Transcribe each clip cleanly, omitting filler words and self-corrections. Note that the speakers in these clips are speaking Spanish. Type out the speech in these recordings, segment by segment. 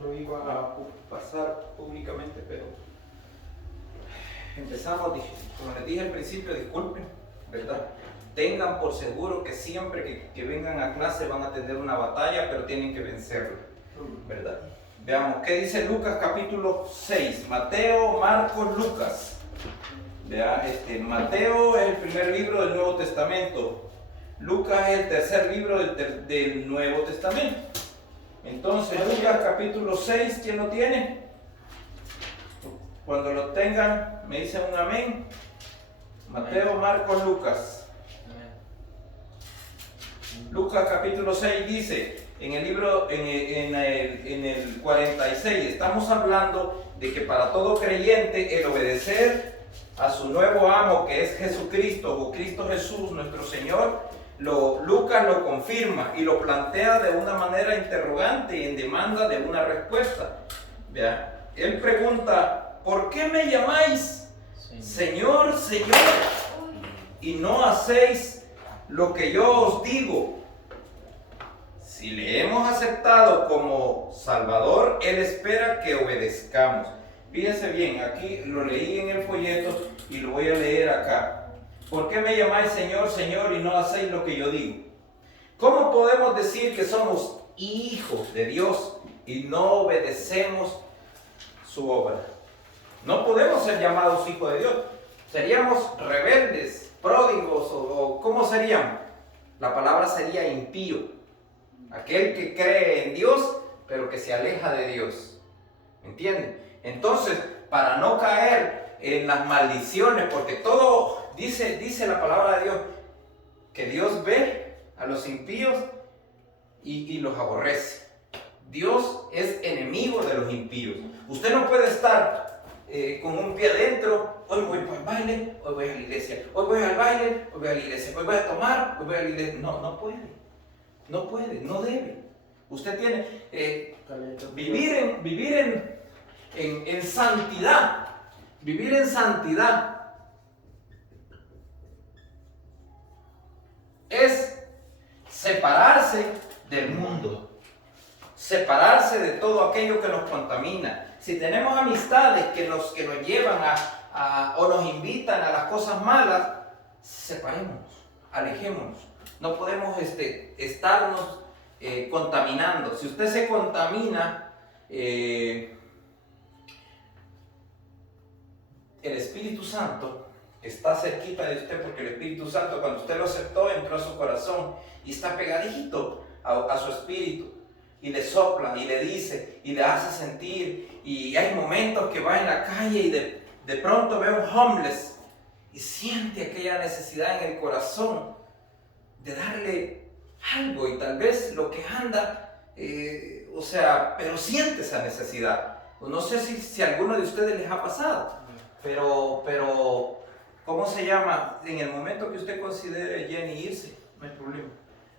lo iba a pasar públicamente, pero empezamos, como les dije al principio, disculpen, ¿verdad? Tengan por seguro que siempre que vengan a clase van a tener una batalla, pero tienen que vencerla, ¿verdad? Veamos, ¿qué dice Lucas capítulo 6? Mateo, Marcos, Lucas. Vea, Mateo es el primer libro del Nuevo Testamento. Lucas es el tercer libro del Nuevo Testamento. Entonces, Lucas capítulo 6, ¿quién lo tiene? Cuando lo tengan, me dicen un amén. Mateo, Marcos, Lucas. Lucas capítulo 6 dice, en el libro, en el 46, estamos hablando de que para todo creyente el obedecer a su nuevo amo, que es Jesucristo, o Cristo Jesús, nuestro Señor, Lucas lo confirma y lo plantea de una manera interrogante y en demanda de una respuesta. Vea, él pregunta, ¿por qué me llamáis Señor, Señor, y no hacéis lo que yo os digo? Si le hemos aceptado como Salvador, Él espera que obedezcamos. Fíjense bien, aquí lo leí en el folleto y lo voy a leer acá. ¿Por qué me llamáis Señor, Señor y no hacéis lo que yo digo? ¿Cómo podemos decir que somos hijos de Dios y no obedecemos su obra? No podemos ser llamados hijos de Dios. Seríamos rebeldes, pródigos o ¿cómo seríamos? La palabra sería impío. Aquel que cree en Dios, pero que se aleja de Dios. ¿Entienden? Entonces, para no caer en las maldiciones, porque todo dice la palabra de Dios, que Dios ve a los impíos y los aborrece. Dios es enemigo de los impíos. Usted no puede estar con un pie adentro. Hoy voy para el baile, hoy voy a la iglesia. Hoy voy al baile, hoy voy a la iglesia. Hoy voy a tomar, hoy voy a la iglesia. No puede. No puede, no debe. Usted tiene vivir en santidad. Vivir en santidad es separarse del mundo, separarse de todo aquello que nos contamina. Si tenemos amistades que nos llevan o nos invitan a las cosas malas, separémonos, alejémonos. No podemos estarnos contaminando. Si usted se contamina, el Espíritu Santo está cerquita de usted, porque el Espíritu Santo, cuando usted lo aceptó, entró a su corazón y está pegadito a su espíritu y le sopla y le dice y le hace sentir. Y hay momentos que va en la calle y de pronto ve un homeless y siente aquella necesidad en el corazón de darle algo, y tal vez lo que anda, pero siente esa necesidad. No sé si a alguno de ustedes les ha pasado, pero ¿cómo se llama? En el momento que usted considere, Jenny, irse, no hay problema.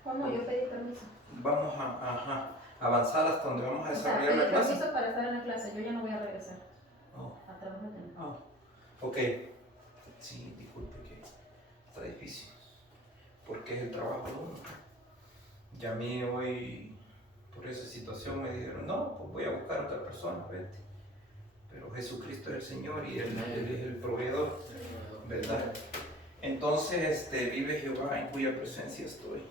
¿Cómo? Yo pedí permiso. Vamos a avanzar hasta donde vamos a desarrollar la clase. Pedí permiso para estar en la clase, yo ya no voy a regresar. A trabajar de nuevo. Ok. Sí, disculpe que está difícil, porque es el trabajo de uno. Llamé hoy por esa situación, me dijeron, no, pues voy a buscar a otra persona, vete. Pero Jesucristo es el Señor y Él es el proveedor, ¿verdad? Entonces, vive Jehová en cuya presencia estoy.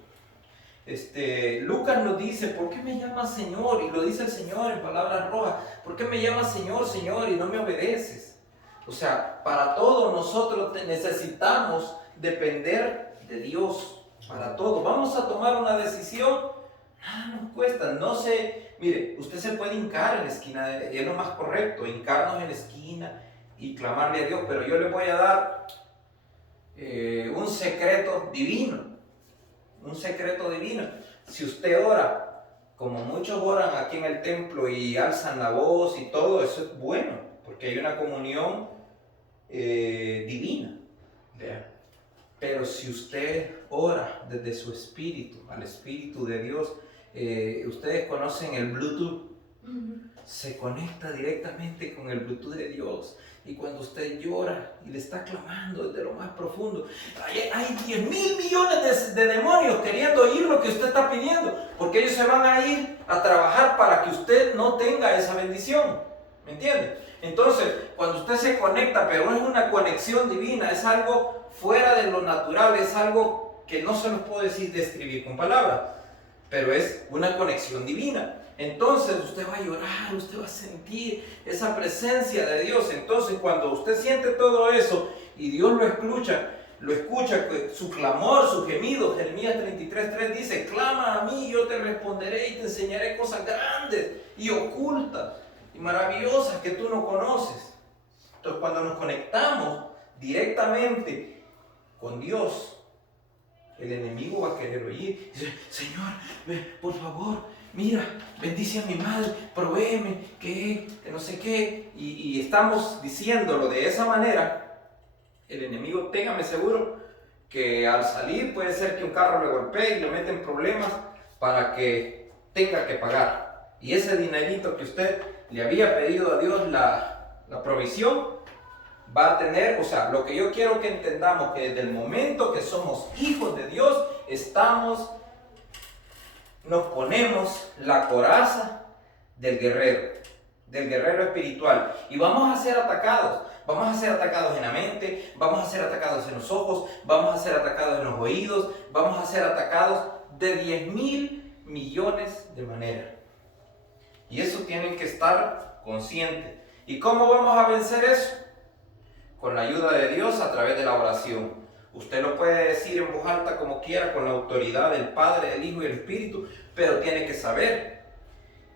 Lucas nos dice, ¿por qué me llamas Señor? Y lo dice el Señor en palabras rojas. ¿Por qué me llamas Señor, Señor y no me obedeces? O sea, para todo nosotros necesitamos depender de Dios. Para todo. Vamos a tomar una decisión. Nada nos cuesta. No sé. Mire, usted se puede hincar en la esquina. Es lo más correcto. Hincarnos en la esquina y clamarle a Dios. Pero yo le voy a dar un secreto divino. Un secreto divino. Si usted ora, como muchos oran aquí en el templo y alzan la voz y todo, eso es bueno. Porque hay una comunión divina. ¿Vea? Pero si usted ora desde su espíritu, al Espíritu de Dios, ustedes conocen el Bluetooth, se conecta directamente con el Bluetooth de Dios. Y cuando usted llora y le está clamando desde lo más profundo, hay 10,000 millones de demonios queriendo oír lo que usted está pidiendo, porque ellos se van a ir a trabajar para que usted no tenga esa bendición. ¿Me entiende? Entonces, cuando usted se conecta, pero no es una conexión divina, es algo fuera de lo natural, es algo que no se los puedo describir con palabras, pero es una conexión divina. Entonces usted va a llorar, usted va a sentir esa presencia de Dios. Entonces cuando usted siente todo eso y Dios lo escucha, su clamor, su gemido, Jeremías 33:3 dice: clama a mí, yo te responderé y te enseñaré cosas grandes y ocultas y maravillosas que tú no conoces. Entonces cuando nos conectamos directamente con Dios, el enemigo va a querer oír. Dice: Señor, por favor, mira, bendice a mi madre, provéeme, que no sé qué. Y estamos diciéndolo de esa manera. El enemigo, téngame seguro, que al salir puede ser que un carro le golpee y le mete en problemas para que tenga que pagar. Y ese dinerito que usted le había pedido a Dios la provisión, va a tener, o sea, lo que yo quiero que entendamos, que desde el momento que somos hijos de Dios, nos ponemos la coraza del guerrero espiritual, y vamos a ser atacados en la mente, vamos a ser atacados en los ojos, vamos a ser atacados en los oídos, vamos a ser atacados de 10,000 millones de maneras, y eso tienen que estar conscientes. ¿Y cómo vamos a vencer eso? Con la ayuda de Dios a través de la oración. Usted lo puede decir en voz alta como quiera, con la autoridad del Padre, del Hijo y del Espíritu, pero tiene que saber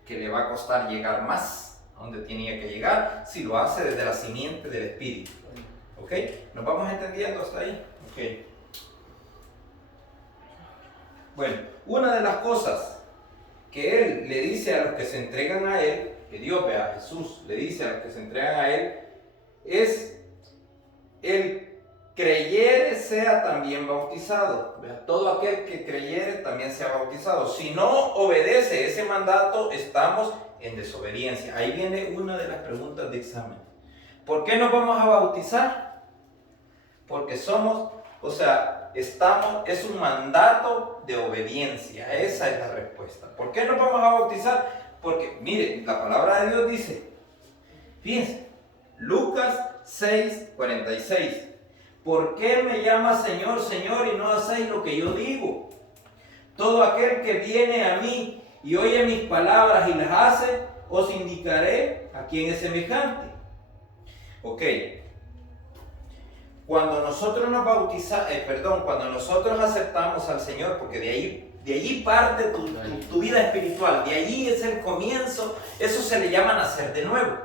que le va a costar llegar más a donde tenía que llegar si lo hace desde la simiente del Espíritu. ¿Ok? ¿Nos vamos entendiendo hasta ahí? Ok. Bueno, una de las cosas que Él le dice a los que se entregan a Él, que Dios, vea, Jesús le dice a los que se entregan a Él, es: el creyere sea también bautizado. Todo aquel que creyere también sea bautizado. Si no obedece ese mandato, estamos en desobediencia. Ahí viene una de las preguntas de examen. ¿Por qué nos vamos a bautizar? Porque es un mandato de obediencia. Esa es la respuesta. ¿Por qué nos vamos a bautizar? Porque, mire, la palabra de Dios dice, fíjense, Lucas 6:46. ¿Por qué me llamas Señor, Señor, y no hacéis lo que yo digo? Todo aquel que viene a mí y oye mis palabras y las hace, os indicaré a quién es semejante. Ok. Cuando nosotros cuando nosotros aceptamos al Señor, porque de allí parte tu vida espiritual, de allí es el comienzo, eso se le llama nacer de nuevo.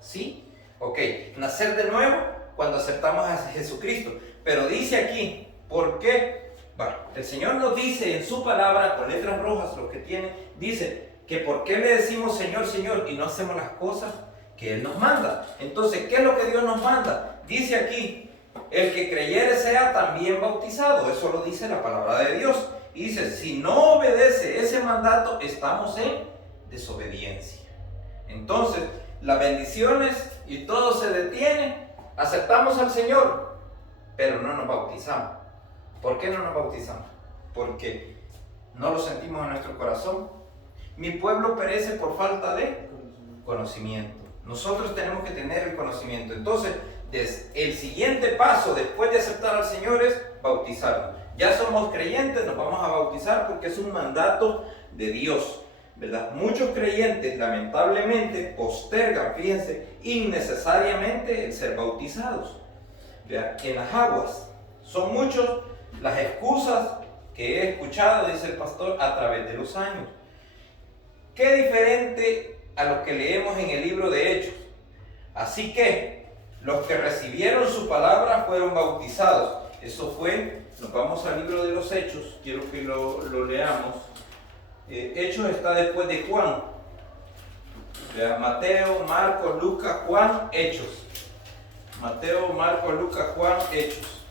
¿Sí? Ok, nacer de nuevo cuando aceptamos a Jesucristo. Pero dice aquí, ¿por qué? Bueno, el Señor nos dice en su palabra, con letras rojas, lo que tiene, dice que ¿por qué le decimos Señor, Señor, y no hacemos las cosas que Él nos manda? Entonces, ¿qué es lo que Dios nos manda? Dice aquí, el que creyere sea también bautizado. Eso lo dice la palabra de Dios. Y dice, si no obedece ese mandato, estamos en desobediencia. Entonces, las bendiciones y todo se detiene. Aceptamos al Señor, pero no nos bautizamos. ¿Por qué no nos bautizamos? Porque no lo sentimos en nuestro corazón. Mi pueblo perece por falta de conocimiento. Nosotros tenemos que tener el conocimiento. Entonces, el siguiente paso después de aceptar al Señor es bautizarnos. Ya somos creyentes, nos vamos a bautizar porque es un mandato de Dios, ¿verdad? Muchos creyentes lamentablemente postergan, fíjense, innecesariamente el ser bautizados, ¿verdad? En las aguas. Son muchos las excusas que he escuchado, dice el pastor, a través de los años. Qué diferente a lo que leemos en el libro de Hechos. Así que los que recibieron su palabra fueron bautizados. Eso fue, nos vamos al libro de los Hechos, quiero que lo leamos. Hechos está después de Juan. Mateo, Marcos, Lucas, Juan, Hechos. Mateo, Marcos, Lucas, Juan, Hechos.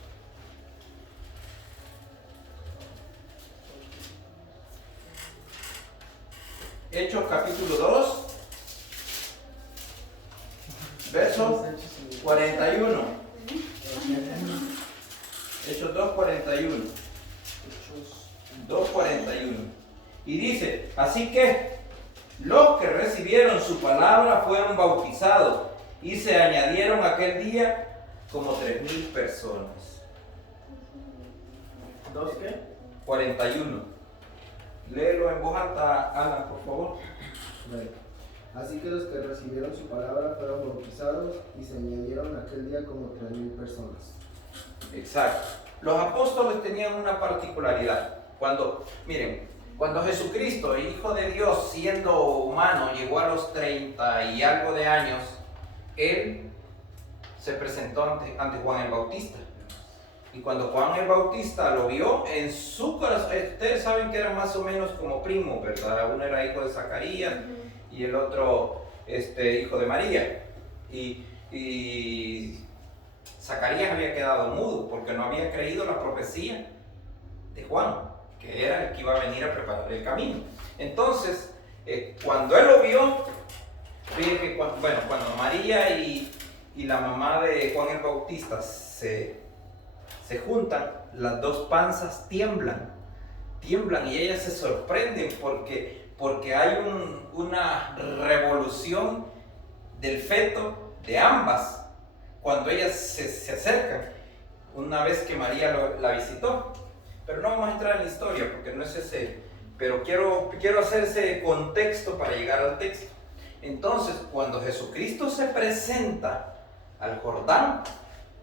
Hechos capítulo 2, 41. Hechos 2:41. 2:41. Y dice, así que los que recibieron su palabra fueron bautizados y se añadieron aquel día como 3,000 personas. ¿Dos qué? 41. Léelo en voz alta, Ana, por favor. Bueno, así que los que recibieron su palabra fueron bautizados y se añadieron aquel día como 3,000 personas. Exacto. Los apóstoles tenían una particularidad. Cuando Jesucristo, Hijo de Dios, siendo humano, llegó a los 30 y algo de años, Él se presentó ante Juan el Bautista. Y cuando Juan el Bautista lo vio, en su corazón, ustedes saben que eran más o menos como primos, ¿verdad? Uno era hijo de Zacarías y el otro hijo de María. Y Zacarías había quedado mudo porque no había creído la profecía de Juan, que era el que iba a venir a preparar el camino. Entonces, cuando él lo vio, fíjense que cuando María y la mamá de Juan el Bautista se juntan, las dos panzas tiemblan y ellas se sorprenden porque hay una revolución del feto de ambas cuando ellas se acercan, una vez que María la visitó. Pero no vamos a entrar en la historia porque no es ese, pero quiero hacer ese contexto para llegar al texto. Entonces, cuando Jesucristo se presenta al Jordán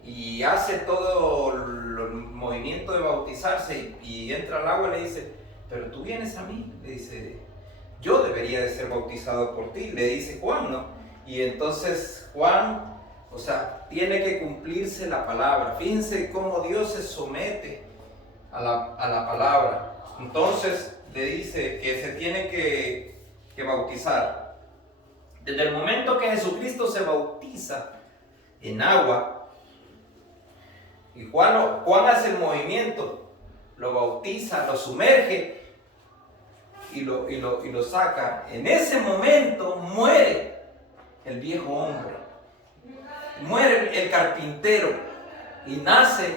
y hace todo el movimiento de bautizarse y entra al agua, le dice, pero tú vienes a mí, le dice, yo debería de ser bautizado por ti, le dice Juan, ¿no? Y entonces Juan, tiene que cumplirse la palabra. Fíjense cómo Dios se somete a la palabra. Entonces le dice que se tiene que bautizar. Desde el momento que Jesucristo se bautiza en agua, y Juan hace el movimiento, lo bautiza, lo sumerge y lo saca. En ese momento muere el viejo hombre, muere el carpintero y nace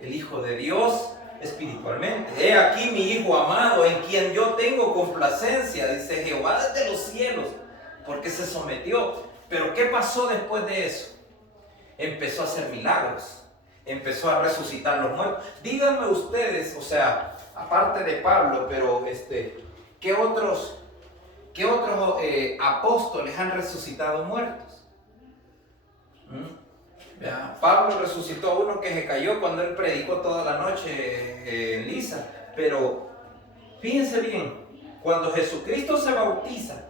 el Hijo de Dios espiritualmente. He aquí mi Hijo amado, en quien yo tengo complacencia, dice Jehová desde los cielos, porque se sometió. Pero ¿qué pasó después de eso? Empezó a hacer milagros, empezó a resucitar los muertos. Díganme ustedes, aparte de Pablo, pero ¿qué otros apóstoles han resucitado muertos? Pablo resucitó a uno que se cayó cuando él predicó toda la noche en Lisa. Pero fíjense bien, cuando Jesucristo se bautiza,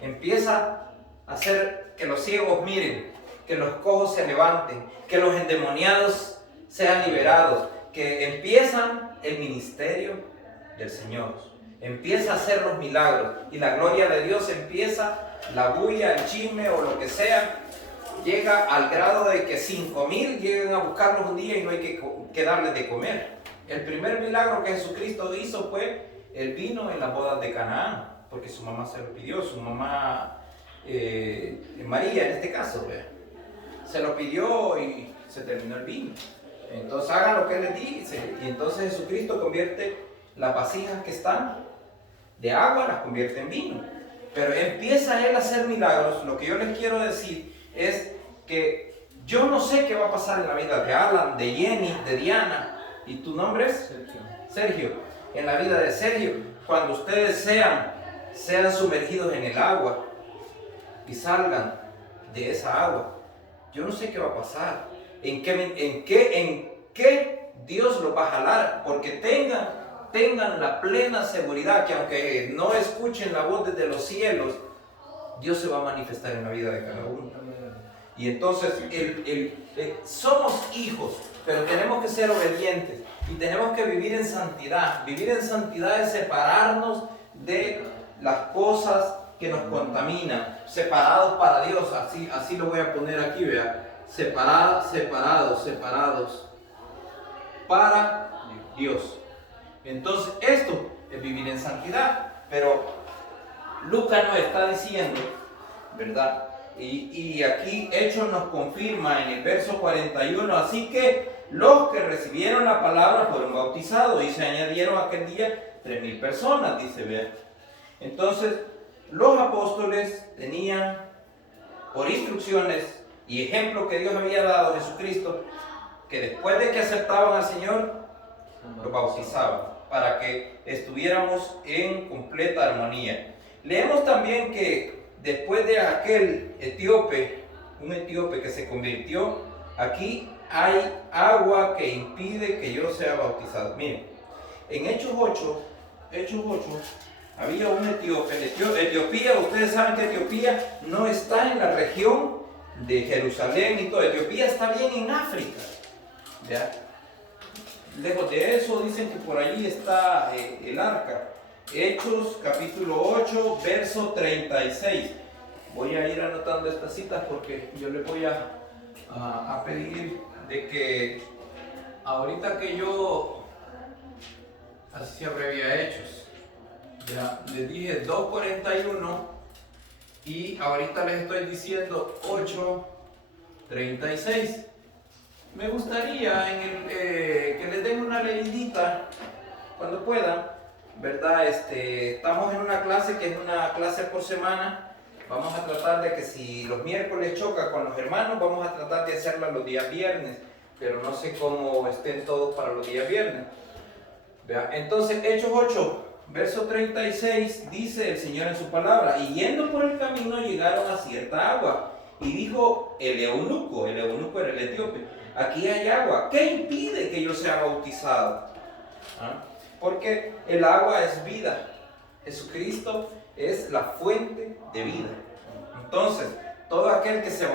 empieza a hacer que los ciegos miren, que los cojos se levanten, que los endemoniados sean liberados, que empiezan el ministerio del Señor, empieza a hacer los milagros y la gloria de Dios empieza, la bulla, el chisme o lo que sea, llega al grado de que 5,000 llegan a buscarlos un día y no hay que darles de comer. El primer milagro que Jesucristo hizo fue el vino en las bodas de Canaán, porque su mamá se lo pidió, su mamá María en este caso, se lo pidió y se terminó el vino. Entonces hagan lo que él les dice, y entonces Jesucristo convierte las vasijas que están de agua, las convierte en vino. Pero empieza él a hacer milagros. Lo que yo les quiero decir es que yo no sé qué va a pasar en la vida de Alan, de Jenny, de Diana. ¿Y tu nombre es? Sergio. En la vida de Sergio, cuando ustedes sean sumergidos en el agua y salgan de esa agua, yo no sé qué va a pasar, en qué Dios los va a jalar, porque tengan la plena seguridad que aunque no escuchen la voz desde los cielos, Dios se va a manifestar en la vida de cada uno. Y entonces somos hijos, pero tenemos que ser obedientes y tenemos que vivir en santidad. Vivir en santidad es separarnos de las cosas que nos contaminan, separados para Dios. Así lo voy a poner aquí, vea. Separados para Dios. Entonces esto es vivir en santidad. Pero Lucas nos está diciendo, ¿verdad?, Y aquí Hechos nos confirma en el verso 41, así que los que recibieron la palabra fueron bautizados y se añadieron aquel día 3,000 personas, dice, vea. Entonces, los apóstoles tenían por instrucciones y ejemplo que Dios había dado a Jesucristo, que después de que aceptaban al Señor, los bautizaban para que estuviéramos en completa armonía. Leemos también que después de aquel etíope, un etíope que se convirtió, aquí hay agua que impide que yo sea bautizado. Miren, en Hechos 8, había un etíope. Etiopía, ustedes saben que Etiopía no está en la región de Jerusalén y todo. Etiopía está bien en África. ¿Ya? Lejos de eso, dicen que por allí está el arca. Hechos capítulo 8, verso 36. Voy a ir anotando estas citas porque yo les voy a pedir de que ahorita que yo, así se abrevia Hechos, ya les dije 2:41 y ahorita les estoy diciendo 8:36. Me gustaría que les den una leidita cuando puedan, ¿verdad? Estamos en una clase que es una clase por semana. Vamos a tratar de que si los miércoles choca con los hermanos, vamos a tratar de hacerla los días viernes, pero no sé cómo estén todos para los días viernes. ¿Vea? Entonces, Hechos 8, verso 36, dice el Señor en su palabra, y yendo por el camino llegaron a cierta agua, y dijo el eunuco era el etíope, aquí hay agua, ¿qué impide que yo sea bautizado? ¿Ah? Porque el agua es vida, Jesucristo es la fuente de vida. Entonces, todo aquel que se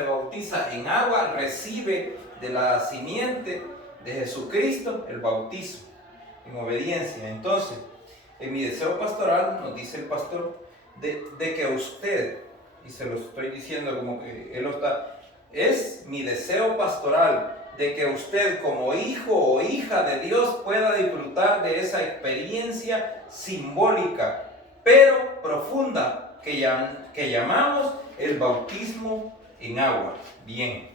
bautiza en agua recibe de la simiente de Jesucristo el bautismo en obediencia. Entonces, en mi deseo pastoral, nos dice el pastor, de que usted, y se lo estoy diciendo como que él lo está, es mi deseo pastoral de que usted como hijo o hija de Dios pueda disfrutar de esa experiencia simbólica pero profunda que llamamos el bautismo en agua. Bien,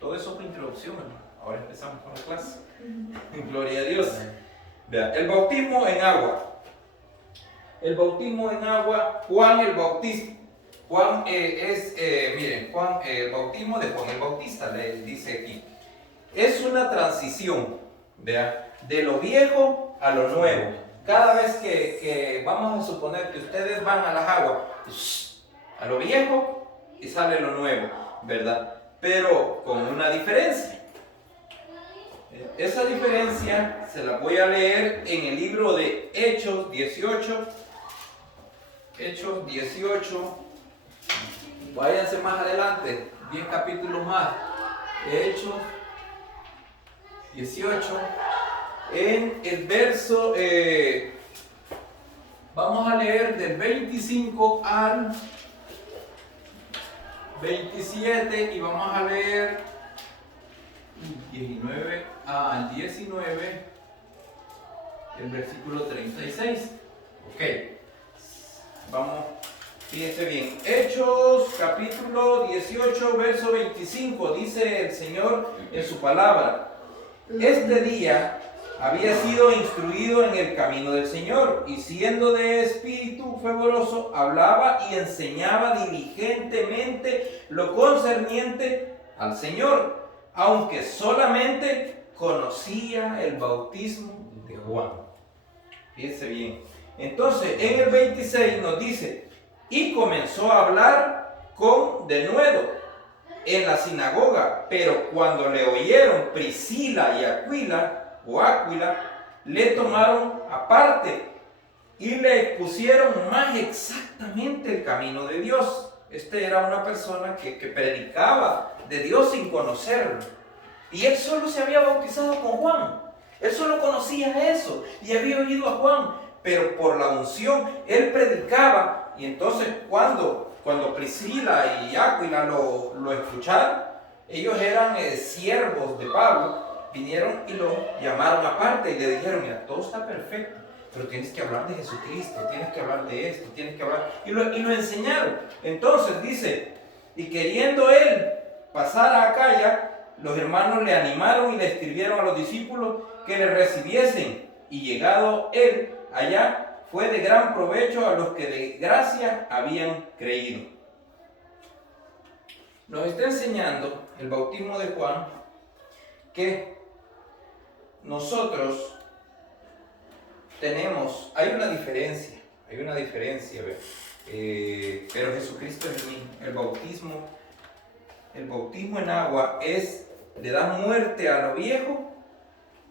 todo eso fue introducción, hermano. Ahora empezamos con la clase. Gloria a Dios. Vea, el bautismo en agua. El bautismo en agua, Juan el Bautista. Juan miren, Juan, el bautismo de Juan el Bautista, le dice aquí. Es una transición, vea, de lo viejo a lo nuevo. Cada vez que vamos a suponer que ustedes van a las aguas, a lo viejo y sale lo nuevo, ¿verdad? Pero con una diferencia. Esa diferencia se la voy a leer en el libro de Hechos 18. Hechos 18. Váyanse más adelante, 10 capítulos más. Hechos 18. En el verso, vamos a leer del 25 al 27 y vamos a leer 19 al 19, el versículo 36. Ok, vamos, fíjense bien. Hechos capítulo 18, verso 25, dice el Señor en su palabra: este día había sido instruido en el camino del Señor, y siendo de espíritu fervoroso, hablaba y enseñaba diligentemente lo concerniente al Señor, aunque solamente conocía el bautismo de Juan. Fíjense bien. Entonces, en el 26 nos dice, y comenzó a hablar con denuedo en la sinagoga, pero cuando le oyeron Priscila y Aquila, le tomaron aparte y le expusieron más exactamente el camino de Dios. Este era una persona que predicaba de Dios sin conocerlo. Y él solo se había bautizado con Juan. Él solo conocía eso y había oído a Juan. Pero por la unción, él predicaba. Y entonces cuando Priscila y Aquila lo escucharon, ellos eran siervos de Pablo. Vinieron y lo llamaron aparte y le dijeron, mira, todo está perfecto, pero tienes que hablar de Jesucristo, tienes que hablar de esto, tienes que hablar, y lo enseñaron. Entonces dice, y queriendo él pasar a Acaya, los hermanos le animaron y le escribieron a los discípulos que le recibiesen, y llegado él allá, fue de gran provecho a los que de gracia habían creído. Nos está enseñando el bautismo de Juan que nosotros hay una diferencia, pero Jesucristo es el mismo. El bautismo en agua le da muerte a lo viejo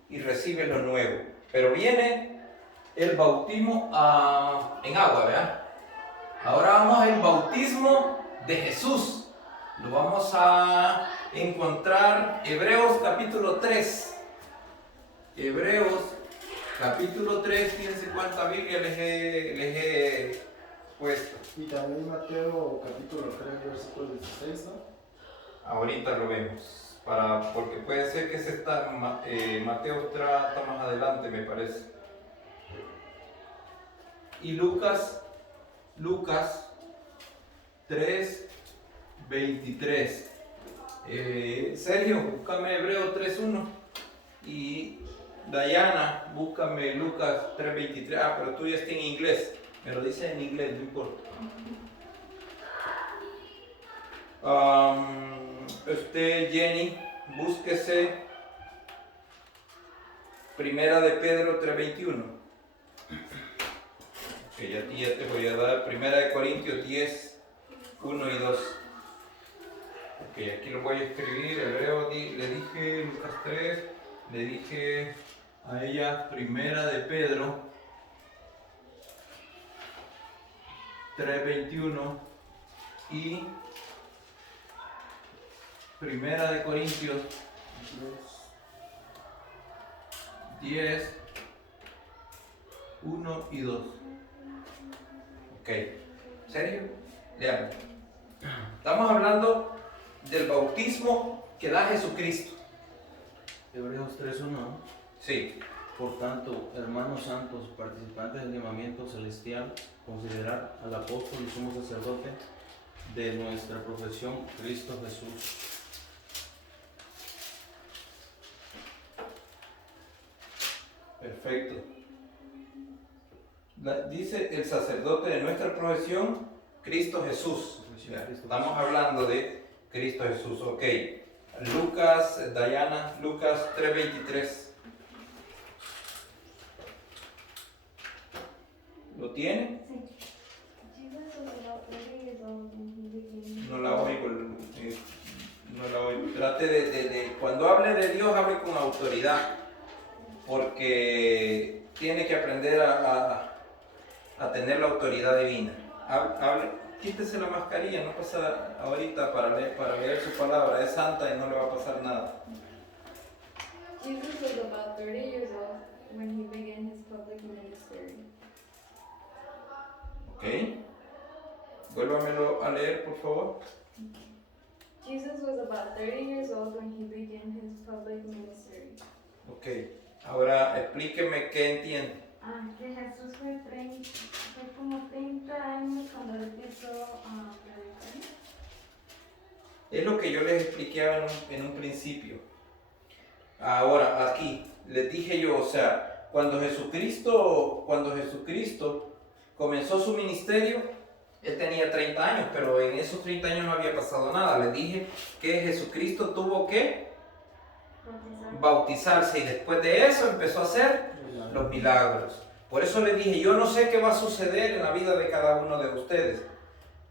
y recibe lo nuevo. Pero viene el bautismo en agua, ¿verdad? Ahora vamos al bautismo de Jesús. Lo vamos a encontrar Hebreos capítulo 3. Hebreos capítulo 3, fíjense cuánta Biblia les he puesto. Y también Mateo capítulo 3, versículo 16, ¿no? Ahorita lo vemos, porque puede ser que Mateo está más adelante, me parece. Y Lucas 3, 23. Sergio, búscame Hebreo 3.1 y Dayana, búscame Lucas 3.23. Pero tú ya está en inglés, me lo dice en inglés, no importa. Usted, Jenny, búsquese Primera de Pedro 3.21. Ok, ya te voy a dar Primera de Corintios 10, 1 y 2. Ok, aquí lo voy a escribir. Hebreo, le dije Lucas 3, le dije a ella Primera de Pedro 3.21 y Primera de Corintios 10, 1 y 2. Ok, ¿serio? Lean. Estamos hablando del bautismo que da Jesucristo. Hebreos 3.1. Sí. Por tanto, hermanos santos, participantes del llamamiento celestial, considerar al apóstol y sumo sacerdote de nuestra profesión, Cristo Jesús. Perfecto. Dice el sacerdote de nuestra profesión, Cristo Jesús. Estamos hablando de Cristo Jesús. Ok. Lucas, Dayana, Lucas 3.23. ¿Lo tiene? Sí. No la oigo. No la oigo. Trate de cuando hable de Dios, hable con autoridad. Porque tiene que aprender a tener la autoridad divina. Quítese la mascarilla, no pasa ahorita para leer su palabra. Es santa y no le va a pasar nada. Jesus was about 30 years old when he began his public ministry. Ok. Vuélvamelo a leer, por favor. Jesus was about 30 years old when he began his public ministry. Ok. Ahora explíqueme qué entiende. Que Jesús fue como 30 años cuando él empezó a predicar. Es lo que yo les expliqué en un principio. Ahora, aquí, les dije yo, o sea, cuando Jesucristo comenzó su ministerio, él tenía 30 años, pero en esos 30 años no había pasado nada. Les dije que Jesucristo tuvo que bautizarse y después de eso empezó a hacer los milagros. Por eso les dije, yo no sé qué va a suceder en la vida de cada uno de ustedes,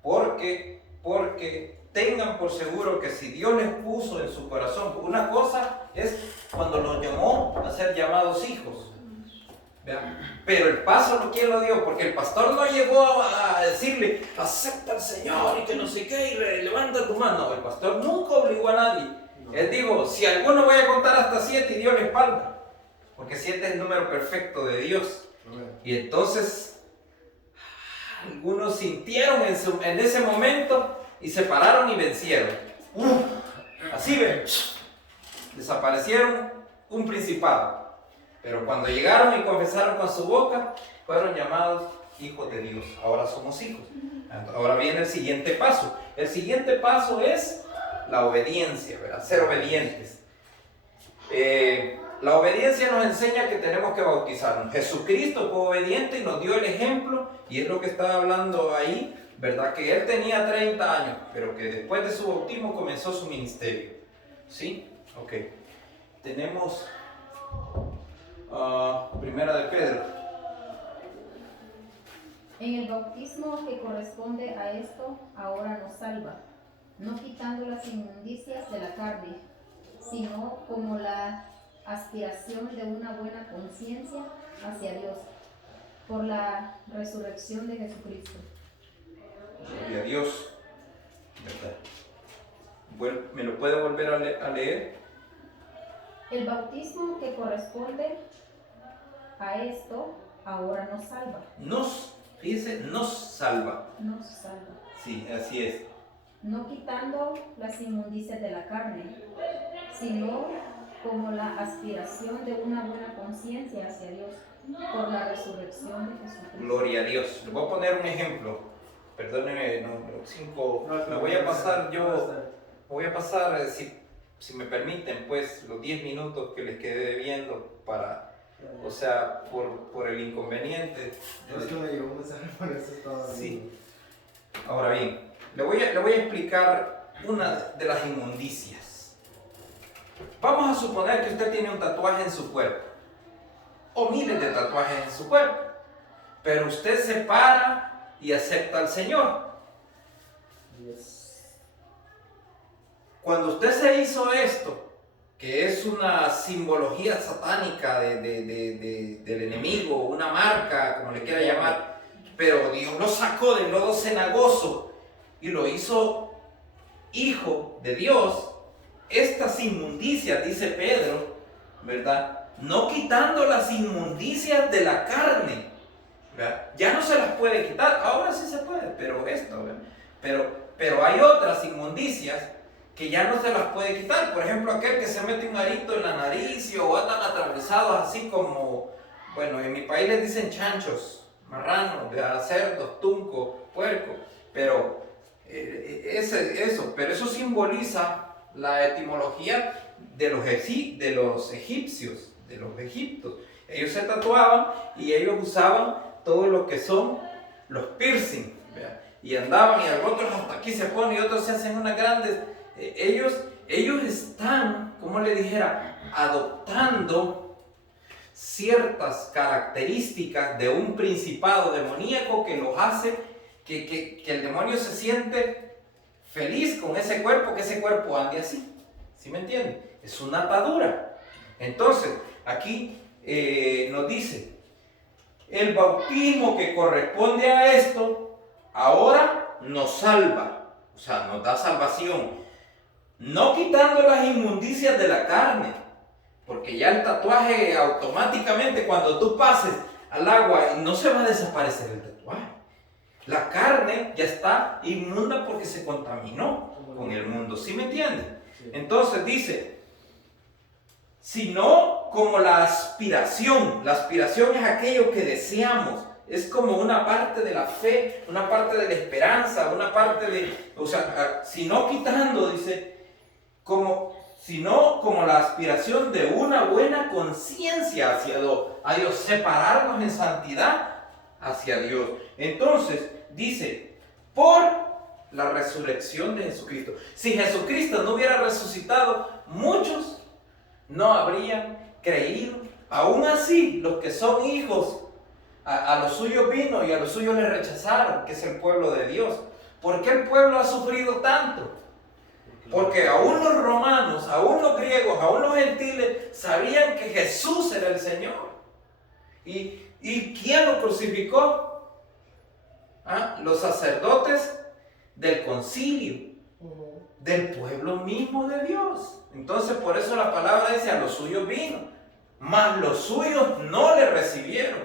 porque tengan por seguro que si Dios les puso en su corazón, una cosa es cuando los llamó a ser llamados hijos, ¿vean? Pero el paso, ¿quién lo dio? Porque el pastor no llegó a decirle, acepta al Señor y que no sé qué, y levanta tu mano. El pastor nunca obligó a nadie. Él dijo, si alguno voy a contar hasta 7 y Dios le espalda, porque 7 es el número perfecto de Dios. Y entonces algunos sintieron en ese momento y se pararon y vencieron. Así ven, desaparecieron un principado. Pero cuando llegaron y confesaron con su boca, fueron llamados hijos de Dios. Ahora somos hijos. Ahora viene el siguiente paso. El siguiente paso es la obediencia, ¿verdad? Ser obedientes. La obediencia nos enseña que tenemos que bautizarnos. Jesucristo fue obediente y nos dio el ejemplo, y es lo que estaba hablando ahí, ¿verdad? Que Él tenía 30 años, pero que después de su bautismo comenzó su ministerio. ¿Sí? Ok. Tenemos Primera de Pedro. En el bautismo que corresponde a esto, ahora nos salva, no quitando las inmundicias de la carne, sino como la aspiración de una buena conciencia hacia Dios, por la resurrección de Jesucristo. Gloria a Dios. ¿Verdad? ¿Me lo puede volver a leer? El bautismo que corresponde a esto, ahora nos salva. Fíjese, nos salva. Nos salva. Sí, así es. No quitando las inmundicias de la carne, sino como la aspiración de una buena conciencia hacia Dios, por la resurrección de Jesucristo. Gloria a Dios. Les voy a poner un ejemplo. Perdónenme, me voy a pasar, si me permiten, pues, los 10 minutos que les quedé debiendo para, o sea, por el inconveniente. Es que me llegó un mensaje por eso estaba. Sí. Ahora bien, le voy a explicar una de las inmundicias. Vamos a suponer que usted tiene un tatuaje en su cuerpo, o miles de tatuajes en su cuerpo, pero usted se para y acepta al Señor. Cuando usted se hizo esto, que es una simbología satánica del enemigo, una marca, como le quiera llamar, pero Dios lo sacó del lodo cenagoso y lo hizo hijo de Dios. Estas inmundicias, dice Pedro, ¿verdad? No quitando las inmundicias de la carne, ¿verdad? Ya no se las puede quitar, ahora sí se puede, pero esto, ¿verdad? Pero hay otras inmundicias que ya no se las puede quitar. Por ejemplo, aquel que se mete un arito en la nariz o andan atravesados así como, bueno, en mi país les dicen chanchos, marranos, cerdos, tunco, puerco, pero eso simboliza la etimología de los egipcios, de los egiptos. Ellos se tatuaban y ellos usaban todo lo que son los piercing, ¿verdad? Y andaban y otros hasta aquí se ponen y otros se hacen unas grandes. Ellos están, como le dijera, adoptando ciertas características de un principado demoníaco que los hace que el demonio se siente feliz con ese cuerpo, que ese cuerpo ande así. ¿Sí me entienden? Es una atadura. Entonces, aquí nos dice, el bautismo que corresponde a esto, ahora nos salva, o sea, nos da salvación. No quitando las inmundicias de la carne, porque ya el tatuaje automáticamente cuando tú pases al agua no se va a desaparecer el tatuaje. La carne ya está inmunda porque se contaminó con el mundo, ¿sí me entienden? Entonces dice, sino como la aspiración es aquello que deseamos, es como una parte de la fe, una parte de la esperanza, una parte de, o sea, sino quitando, dice, sino como la aspiración de una buena conciencia hacia Dios, separarnos en santidad hacia Dios. Entonces, dice, por la resurrección de Jesucristo. Si Jesucristo no hubiera resucitado, muchos no habrían creído. Aún así, los que son hijos, a los suyos vino y a los suyos le rechazaron, que es el pueblo de Dios. ¿Por qué el pueblo ha sufrido tanto? Porque aún los romanos, aún los griegos, aún los gentiles sabían que Jesús era el Señor. ¿Y quién lo crucificó? Los sacerdotes del concilio, del pueblo mismo de Dios. Entonces por eso la palabra dice, a los suyos vino, mas los suyos no le recibieron.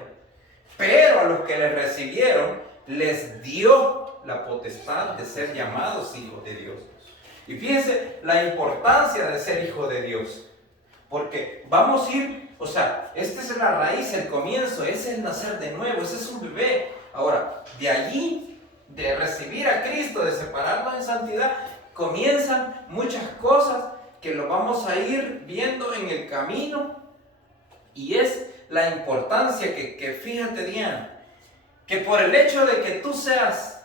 Pero a los que le recibieron, les dio la potestad de ser llamados hijos de Dios. Y fíjense la importancia de ser hijo de Dios. Porque vamos a ir, O sea, esta es la raíz, el comienzo, ese es el nacer de nuevo, ese es un bebé. Ahora, de allí, de recibir a Cristo, de separarnos en santidad, comienzan muchas cosas que lo vamos a ir viendo en el camino. Y es la importancia que fíjate, Diana, que por el hecho de que tú seas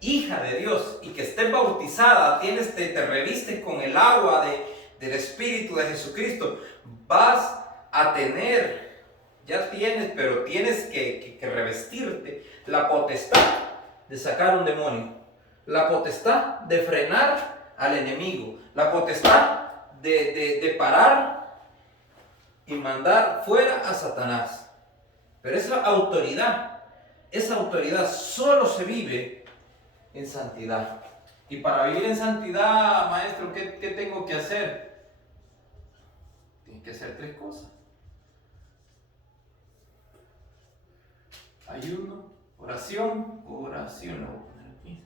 hija de Dios y que estés bautizada, te revistes con el agua del Espíritu de Jesucristo, vas a tener, ya tienes, pero tienes que revestirte la potestad de sacar un demonio, la potestad de frenar al enemigo, la potestad de parar y mandar fuera a Satanás. Pero esa autoridad solo se vive en santidad. Y para vivir en santidad, maestro, ¿qué tengo que hacer? Tienes que hacer 3 cosas: ayuno, oración, lo voy a poner aquí,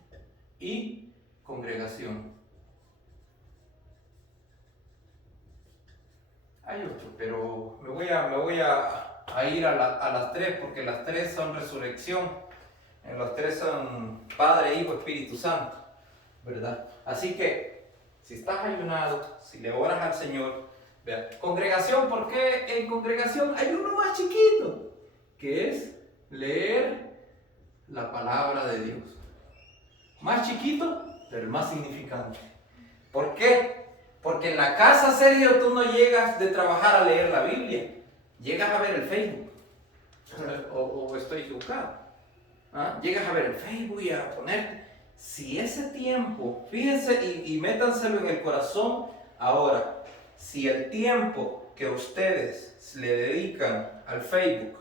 y congregación. Hay otro, pero me voy a ir a las 3, porque las 3 son resurrección. En los 3 son Padre, Hijo, Espíritu Santo, ¿verdad? Así que, si estás ayunado, si le oras al Señor, vea, congregación, ¿por qué en congregación hay uno más chiquito? Que es leer la palabra de Dios. Más chiquito, pero el más significante. ¿Por qué? Porque en la casa, Sergio, tú no llegas de trabajar a leer la Biblia. Llegas a ver el Facebook. O estoy equivocado. ¿Ah? Llegas a ver el Facebook y a ponerte. Si ese tiempo, fíjense y métanselo en el corazón ahora. Si el tiempo que ustedes le dedican al Facebook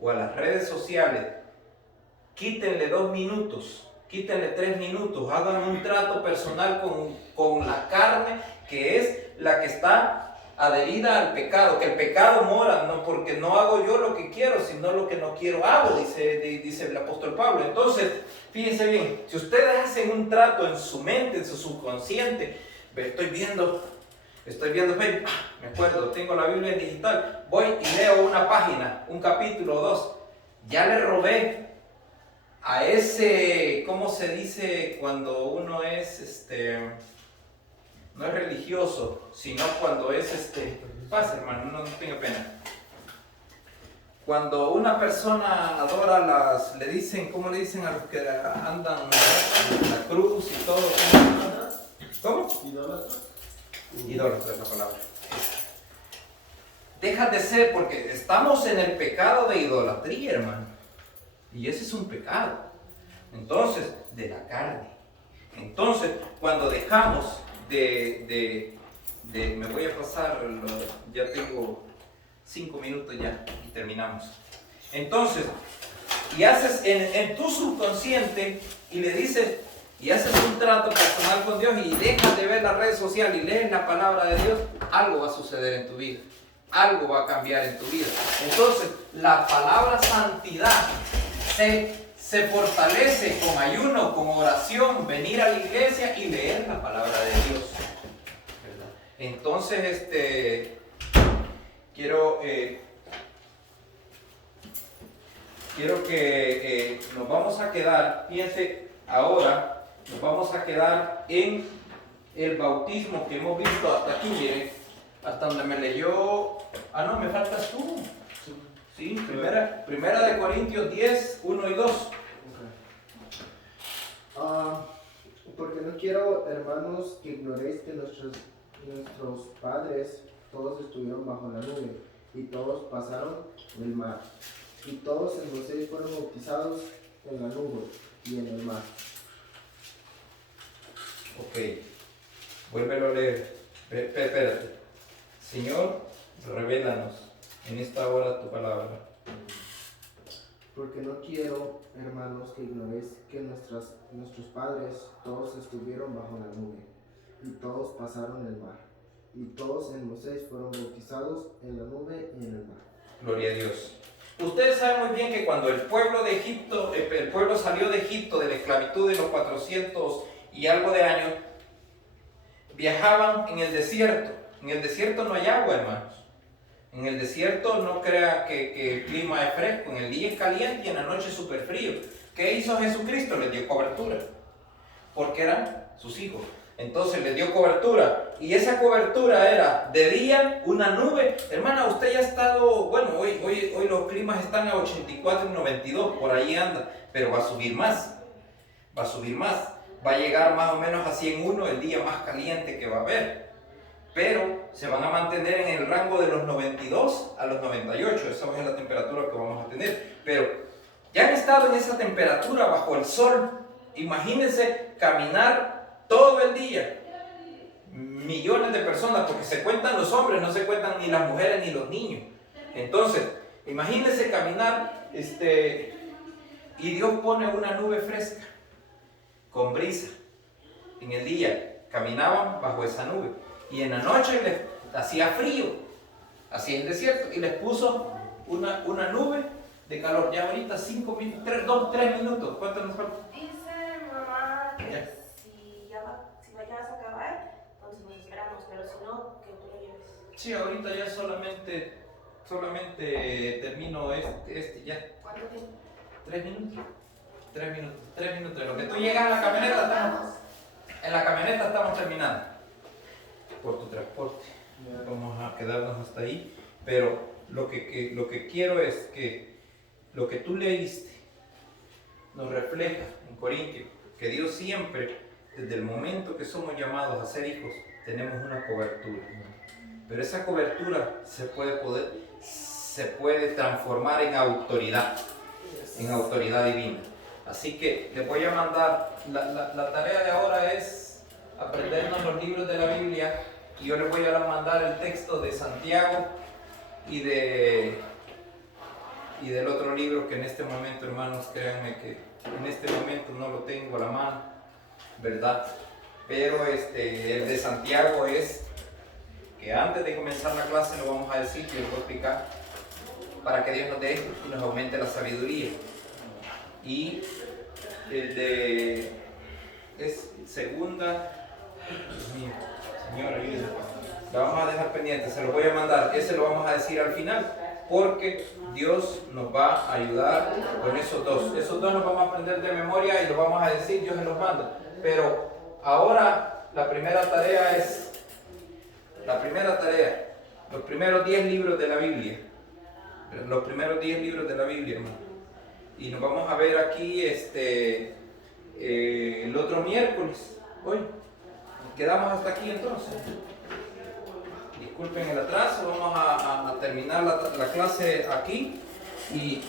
o a las redes sociales, quítenle 2 minutos, quítenle 3 minutos, hagan un trato personal con la carne, que es la que está adherida al pecado, que el pecado mora, no porque no hago yo lo que quiero, sino lo que no quiero hago, dice el apóstol Pablo. Entonces, fíjense bien, si ustedes hacen un trato en su mente, en su subconsciente, estoy viendo Facebook, me acuerdo, tengo la Biblia en digital, voy y leo una página, un capítulo o 2, ya le robé a ese, ¿cómo se dice cuando uno es, no es religioso, sino cuando es, pasa hermano, no tenga pena. Cuando una persona adora le dicen, ¿cómo le dicen a los que andan en la cruz y todo? ¿Cómo? Idólatra es la palabra. Deja de ser, porque estamos en el pecado de idolatría, hermano. Y ese es un pecado. Entonces, de la carne. Entonces, cuando dejamos me voy a pasar, ya tengo 5 minutos ya y terminamos. Entonces, y haces en tu subconsciente y le dices, y haces un trato personal con Dios y dejas de ver las redes sociales y lees la palabra de Dios, algo va a suceder en tu vida. Algo va a cambiar en tu vida. Entonces, la palabra santidad se fortalece con ayuno, con oración, venir a la iglesia y leer la palabra de Dios, ¿verdad? Entonces, quiero que nos vamos a quedar, fíjense, ahora nos vamos a quedar en el bautismo que hemos visto hasta aquí, miren, hasta donde me leyó, no, me faltas tú. Sí, primera de Corintios 10, 1 y 2. Porque no quiero, hermanos, que ignoréis que nuestros padres todos estuvieron bajo la nube, y todos pasaron el mar, y todos en Moisés fueron bautizados en la nube y en el mar. Ok, vuélvelo a leer. Espérate. Señor, revélanos en esta hora tu palabra. Porque no quiero, hermanos, que ignoréis que nuestros padres todos estuvieron bajo la nube, y todos pasaron el mar, y todos en Moisés fueron bautizados en la nube y en el mar. Gloria a Dios. Ustedes saben muy bien que cuando el pueblo de Egipto, el pueblo salió de Egipto de la esclavitud de los 400 y algo de años, viajaban en el desierto. En el desierto no hay agua, hermanos. En el desierto no crea que el clima es fresco, en el día es caliente y en la noche es súper frío. ¿Qué hizo Jesucristo? Les dio cobertura, porque eran sus hijos. Entonces les dio cobertura, y esa cobertura era de día una nube. Hermana, usted ya ha estado, bueno, hoy los climas están a 84 y 92, por ahí anda, pero va a subir más, va a subir más, va a llegar más o menos a 101 el día más caliente que va a haber, pero se van a mantener en el rango de los 92 a los 98, esa es la temperatura que vamos a tener. Pero ya han estado en esa temperatura bajo el sol, imagínense caminar todo el día, millones de personas, porque se cuentan los hombres, no se cuentan ni las mujeres ni los niños. Entonces, imagínense caminar, y Dios pone una nube fresca, con brisa. En el día caminaban bajo esa nube, y en la noche les hacía frío, así en el desierto, y les puso una nube de calor. Ya ahorita 5 minutos, 3 minutos, ¿cuánto nos falta? Dice mamá que Ya. si vayas a acabar, entonces nos esperamos, pero si no, que tú lo lleves. Sí, ahorita ya solamente termino ya. ¿Cuánto tiempo? 3 minutos. 3 minutos. En lo que tú llegas a la camioneta, en la camioneta estamos terminando. Por tu transporte. Vamos a quedarnos hasta ahí. Pero lo que quiero es que lo que tú leíste nos refleja en Corintios que Dios siempre, desde el momento que somos llamados a ser hijos, tenemos una cobertura. Pero esa cobertura se puede transformar en autoridad divina. Así que les voy a mandar, la tarea de ahora es aprendernos los libros de la Biblia, y yo les voy a mandar el texto de Santiago y del otro libro que en este momento, hermanos, créanme que en este momento no lo tengo a la mano, ¿verdad? Pero el de Santiago es que antes de comenzar la clase lo vamos a decir, yo lo voy a explicar, para que Dios nos dé y nos aumente la sabiduría. Y el de es segunda, Dios mío, Señor, ayúdame. La vamos a dejar pendiente, se lo voy a mandar, ese lo vamos a decir al final, porque Dios nos va a ayudar con esos dos. Esos dos los vamos a aprender de memoria y los vamos a decir, Dios se los manda. Pero ahora la primera tarea, los primeros 10 libros de la Biblia. Los primeros 10 libros de la Biblia, hermano. Y nos vamos a ver aquí el otro miércoles. Hoy quedamos hasta aquí entonces. Disculpen el atraso, vamos a terminar la clase aquí y